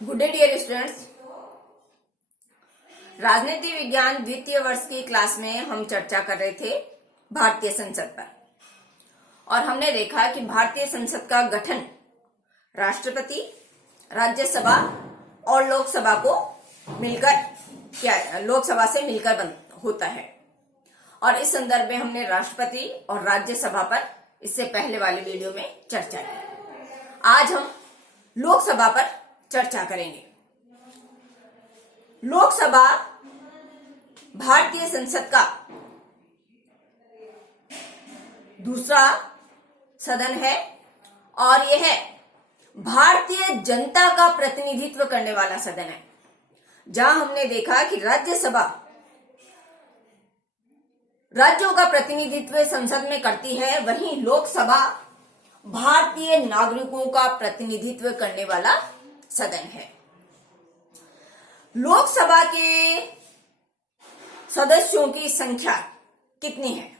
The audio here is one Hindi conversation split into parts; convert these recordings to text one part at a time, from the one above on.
Good day dear students. राजनीति विज्ञान द्वितीय वर्ष की क्लास में हम चर्चा कर रहे थे भारतीय संसद पर, और हमने देखा कि भारतीय संसद का गठन राष्ट्रपति, राज्यसभा और लोकसभा को मिलकर लोकसभा से मिलकर होता है। और इस संदर्भ में हमने राष्ट्रपति और राज्यसभा पर इससे पहले वाले वीडियो में चर्चा की। आज हम लोकसभा पर चर्चा करेंगे। लोकसभा भारतीय संसद का दूसरा सदन है और यह भारतीय जनता का प्रतिनिधित्व करने वाला सदन है। जहां हमने देखा कि राज्यसभा राज्यों का प्रतिनिधित्व संसद में करती है, वहीं लोकसभा भारतीय नागरिकों का प्रतिनिधित्व करने वाला सदन है। लोकसभा के सदस्यों की संख्या कितनी है?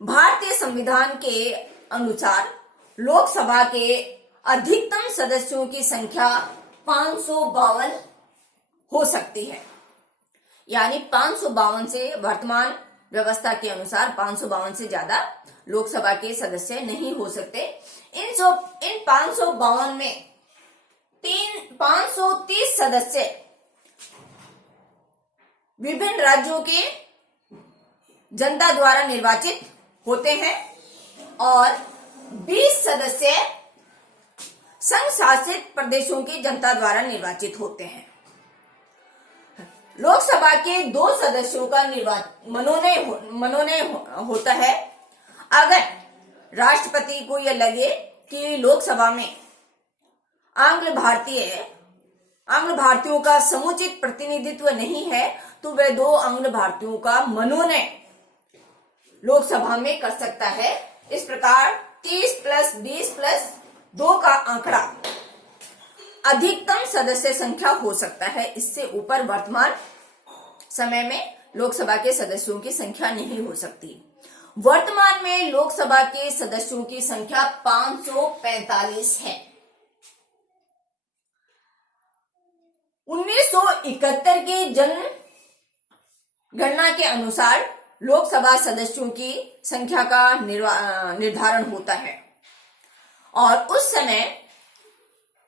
भारतीय संविधान के अनुसार लोकसभा के अधिकतम सदस्यों की संख्या 552 हो सकती है। यानी 552 से, वर्तमान व्यवस्था के अनुसार 552 से ज्यादा लोकसभा के सदस्य नहीं हो सकते। इन 552 में 530 सदस्य विभिन्न राज्यों के जनता द्वारा निर्वाचित होते हैं और 20 सदस्य संघ शासित प्रदेशों की जनता द्वारा निर्वाचित होते हैं। लोकसभा के 2 सदस्यों का मनोनयन होता है। अगर राष्ट्रपति को यह लगे कि लोकसभा में आंग्ल भारतीयों का समुचित प्रतिनिधित्व नहीं है, तो वह 2 आंग्ल भारतीयों का मनोनयन लोकसभा में कर सकता है। इस प्रकार 30 + 20 + 2 का आंकड़ा अधिकतम सदस्य संख्या हो सकता है। इससे ऊपर वर्तमान समय में लोकसभा के सदस्यों की संख्या नहीं हो सकती। वर्तमान में लोकसभा के सदस्यों की संख्या 545 है। 1971 की जनगणना के अनुसार लोकसभा सदस्यों की संख्या का निर्धारण होता है और उस समय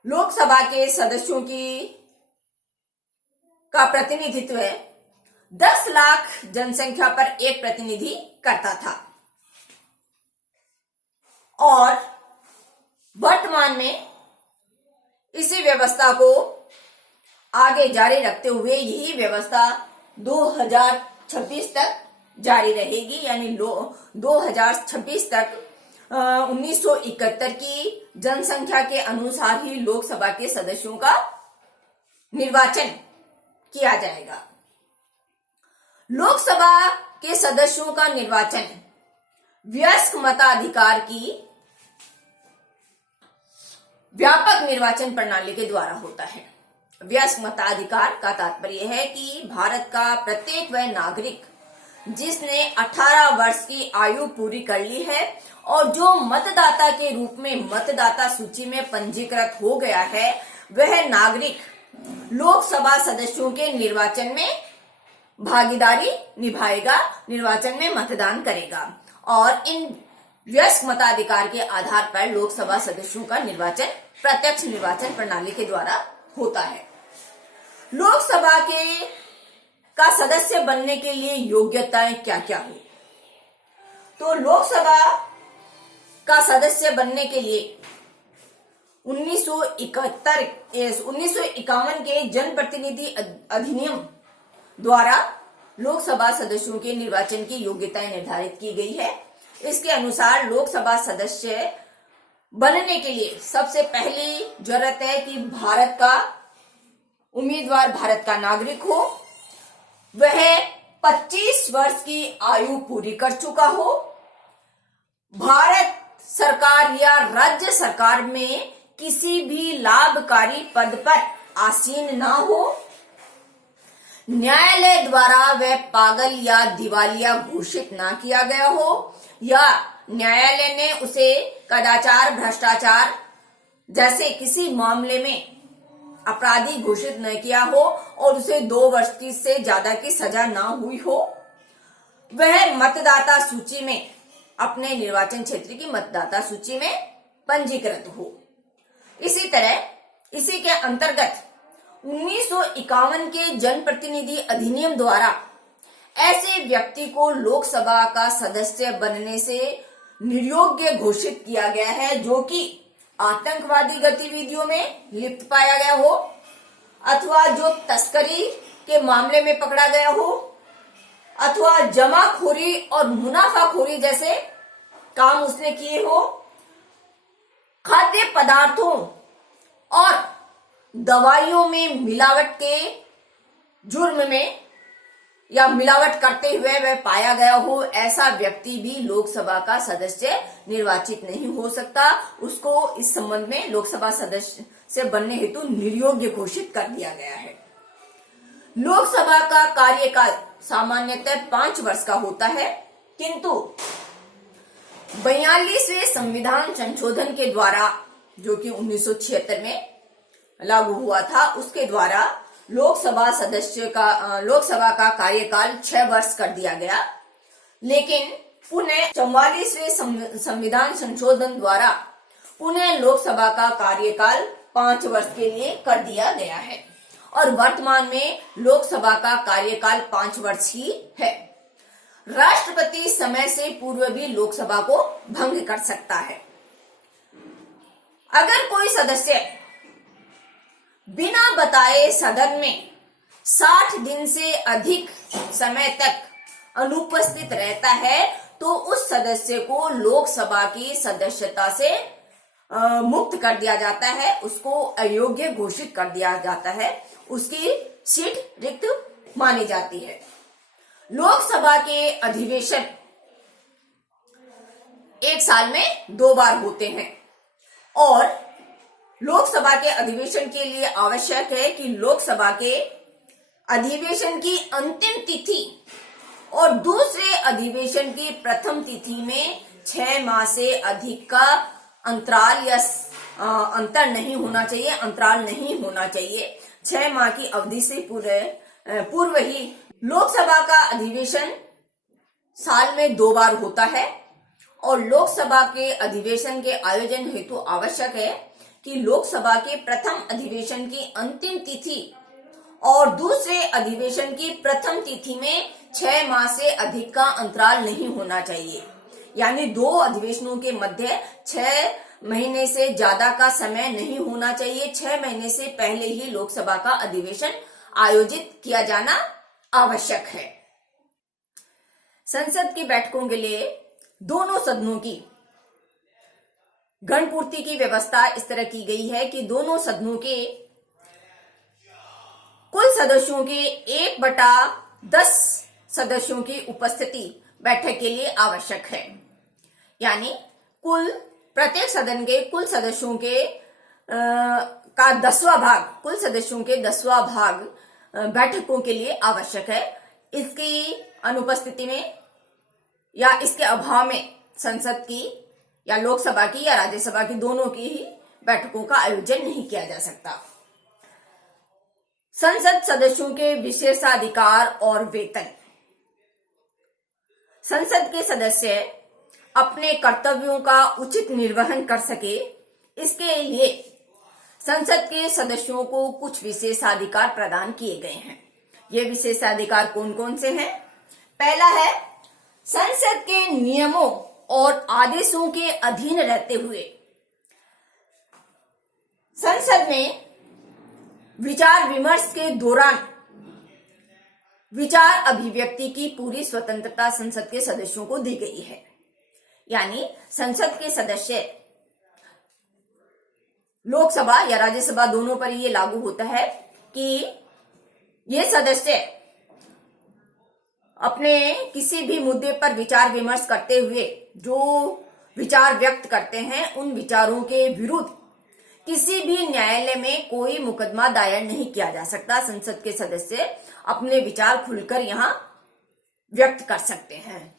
लोकसभा के सदस्यों का प्रतिनिधित्व 10 लाख जनसंख्या पर एक प्रतिनिधि करता था। और वर्तमान में इसी व्यवस्था को आगे जारी रखते हुए यही व्यवस्था 2026 तक जारी रहेगी। यानी 2026 तक 1971 की जनसंख्या के अनुसार ही लोकसभा के सदस्यों का निर्वाचन किया जाएगा। लोकसभा के सदस्यों का निर्वाचन वयस्क मताधिकार की व्यापक निर्वाचन प्रणाली के द्वारा होता है। वयस्क मताधिकार का तात्पर्य है कि भारत का प्रत्येक वह नागरिक जिसने 18 वर्ष की आयु पूरी कर ली है और जो मतदाता के रूप में मतदाता सूची में पंजीकृत हो गया है, वह नागरिक लोकसभा सदस्यों के निर्वाचन में भागीदारी निभाएगा, निर्वाचन में मतदान करेगा। और इन वयस्क मताधिकार के आधार पर लोकसभा सदस्यों का निर्वाचन प्रत्यक्ष निर्वाचन प्रणाली के द्वारा होता है। लोकसभा का सदस्य बनने के लिए योग्यताएं क्या क्या हो? तो लोकसभा का सदस्य बनने के लिए 1951 के जनप्रतिनिधि अधिनियम द्वारा लोकसभा सदस्यों के निर्वाचन की योग्यताएं निर्धारित की गई है। इसके अनुसार लोकसभा सदस्य बनने के लिए सबसे पहली जरूरत है कि भारत का उम्मीदवार भारत का नागरिक हो, वह 25 वर्ष की आयु पूरी कर चुका हो, भारत सरकार या राज्य सरकार में किसी भी लाभकारी पद पर आसीन ना हो, न्यायालय द्वारा वह पागल या दिवालिया घोषित ना किया गया हो, या न्यायालय ने उसे कदाचार, भ्रष्टाचार जैसे किसी मामले में अपराधी घोषित न किया हो और उसे 2 वर्ष की से ज्यादा की सजा ना हुई हो, वह मतदाता सूची में, अपने निर्वाचन क्षेत्र की मतदाता सूची में पंजीकृत हो। इसी तरह इसी के अंतर्गत 1951 के जनप्रतिनिधि अधिनियम द्वारा ऐसे व्यक्ति को लोकसभा का सदस्य बनने से निर्योग्य घोषित किया गया है जो कि आतंकवादी गतिविधियों में लिप्त पाया गया हो, अथवा जो तस्करी के मामले में पकड़ा गया हो, अथवा जमाखोरी और मुनाफाखोरी जैसे काम उसने किए हो, खाद्य पदार्थों और दवाइयों में मिलावट के जुर्म में या मिलावट करते हुए वह पाया गया हो, ऐसा व्यक्ति भी लोकसभा का सदस्य निर्वाचित नहीं हो सकता। उसको इस संबंध में लोकसभा सदस्य से बनने हेतु निर्योग्य घोषित कर दिया गया है। लोकसभा का कार्यकाल सामान्यतः 5 वर्ष का होता है, किंतु 42वें संविधान संशोधन के द्वारा, जो कि 1976 में लागू हुआ था, उसके द्वारा लोकसभा का कार्यकाल 6 वर्ष कर दिया गया। लेकिन पुनः 44वें संविधान संशोधन द्वारा पुनः लोकसभा का कार्यकाल 5 वर्ष के लिए कर दिया गया है और वर्तमान में लोकसभा का कार्यकाल 5 वर्ष ही है। राष्ट्रपति समय से पूर्व भी लोकसभा को भंग कर सकता है। अगर कोई सदस्य बिना बताए सदन में 60 दिन से अधिक समय तक अनुपस्थित रहता है तो उस सदस्य को लोकसभा की सदस्यता से मुक्त कर दिया जाता है, उसको अयोग्य घोषित कर दिया जाता है, उसकी सीट रिक्त मानी जाती है। लोकसभा के अधिवेशन 1 साल में 2 बार होते हैं और लोकसभा के अधिवेशन के लिए आवश्यक है कि लोकसभा के अधिवेशन की अंतिम तिथि और दूसरे अधिवेशन की प्रथम तिथि में 6 माह से अधिक का अंतराल या अंतर नहीं होना चाहिए, अंतराल नहीं होना चाहिए। 6 माह की अवधि से पूर्व ही लोकसभा का अधिवेशन साल में 2 बार होता है और लोकसभा के अधिवेशन के आयोजन हेतु आवश्यक है कि लोकसभा के प्रथम अधिवेशन की अंतिम तिथि और दूसरे अधिवेशन की प्रथम तिथि में 6 माह से अधिक का अंतराल नहीं होना चाहिए। यानी 2 अधिवेशनों के मध्य 6 महीने से ज्यादा का समय नहीं होना चाहिए। 6 महीने से पहले ही लोकसभा का अधिवेशन आयोजित किया जाना आवश्यक है। संसद की बैठकों के लिए दोनों सदनों की गणपूर्ति की व्यवस्था इस तरह की गई है कि दोनों सदनों के कुल सदस्यों के 1/10 सदस्यों की उपस्थिति बैठक के लिए आवश्यक है। यानी प्रत्येक सदन के कुल सदस्यों के का 10वां भाग, कुल सदस्यों के 10वां भाग बैठकों के लिए आवश्यक है। इसकी अनुपस्थिति में या इसके अभाव में संसद की या लोकसभा की या राज्यसभा की दोनों की ही बैठकों का आयोजन नहीं किया जा सकता। संसद सदस्यों के विशेषाधिकार और वेतन। संसद के सदस्य अपने कर्तव्यों का उचित निर्वहन कर सके, इसके लिए संसद के सदस्यों को कुछ विशेषाधिकार प्रदान किए गए हैं। ये विशेषाधिकार कौन कौन से हैं? पहला है, संसद के नियमों और आदेशों के अधीन रहते हुए संसद में विचार विमर्श के दौरान विचार अभिव्यक्ति की पूरी स्वतंत्रता संसद के सदस्यों को दी गई है। यानी संसद के सदस्य लोकसभा या राज्यसभा दोनों पर ये लागू होता है कि ये सदस्य अपने किसी भी मुद्दे पर विचार विमर्श करते हुए जो विचार व्यक्त करते हैं, उन विचारों के विरुद्ध किसी भी न्यायालय में कोई मुकदमा दायर नहीं किया जा सकता। संसद के सदस्य अपने विचार खुलकर यहां व्यक्त कर सकते हैं।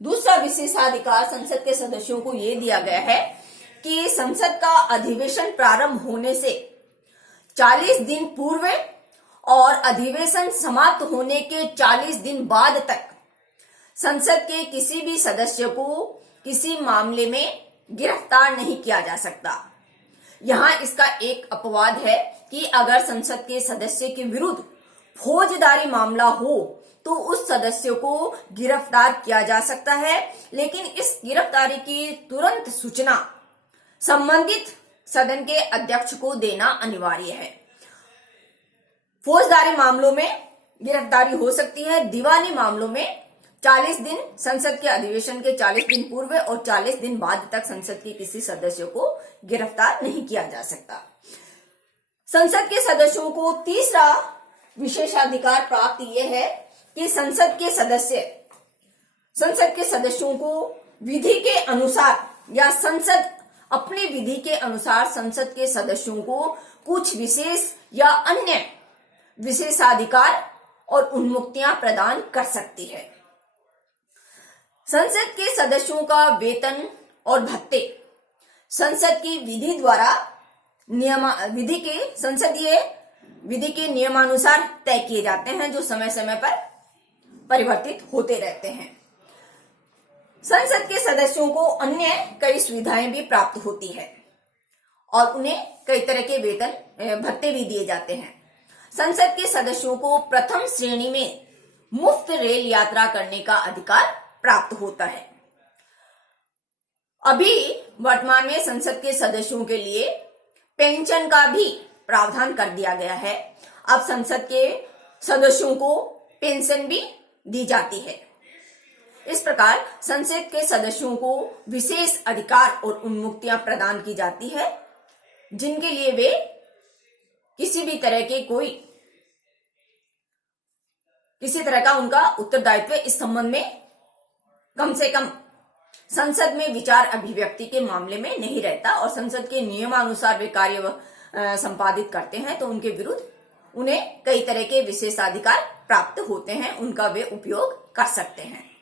दूसरा विशेषाधिकार संसद के सदस्यों को यह दिया गया है कि संसद का अधिवेशन प्रारंभ होने से 40 दिन पूर्व और अधिवेशन समाप्त होने के 40 दिन बाद तक संसद के किसी भी सदस्य को किसी मामले में गिरफ्तार नहीं किया जा सकता। यहां इसका एक अपवाद है कि अगर संसद के सदस्य के विरुद्ध फौजदारी मामला हो तो उस सदस्य को गिरफ्तार किया जा सकता है, लेकिन इस गिरफ्तारी की तुरंत सूचना संबंधित सदन के अध्यक्ष को देना अनिवार्य है। फौजदारी मामलों में गिरफ्तारी हो सकती है, दीवानी मामलों में 40 दिन, संसद के अधिवेशन के 40 दिन पूर्व और 40 दिन बाद तक संसद के किसी सदस्य को गिरफ्तार नहीं किया जा सकता। संसद के सदस्यों को तीसरा विशेषाधिकार प्राप्त यह है कि संसद के सदस्यों को विधि के अनुसार या संसद अपनी विधि के अनुसार संसद के सदस्यों को कुछ विशेष या अन्य विशेषाधिकार और उन्मुक्तियां प्रदान कर सकती है। संसद के सदस्यों का वेतन और भत्ते संसद की विधि द्वारा संसदीय विधि के नियमानुसार तय किए जाते हैं, जो समय समय पर परिवर्तित होते रहते हैं। संसद के सदस्यों को अन्य कई सुविधाएं भी प्राप्त होती है और उन्हें कई तरह के वेतन भत्ते भी दिए जाते हैं। संसद के सदस्यों को प्रथम श्रेणी में मुफ्त रेल यात्रा करने का अधिकार प्राप्त होता है। अभी वर्तमान में संसद के सदस्यों के लिए पेंशन का भी प्रावधान कर दिया गया है। अब संसद के सदस्यों को पेंशन भी दी जाती है। इस प्रकार संसद के सदस्यों को विशेष अधिकार और उन्मुक्तियां प्रदान की जाती है, जिनके लिए वे किसी तरह का उनका उत्तरदायित्व इस संबंध में कम से कम संसद में विचार अभिव्यक्ति के मामले में नहीं रहता और संसद के नियमानुसार वे कार्य संपादित करते हैं, तो उनके विरुद्ध उन्हें कई तरह के विशेषाधिकार प्राप्त होते हैं, उनका वे उपयोग कर सकते हैं।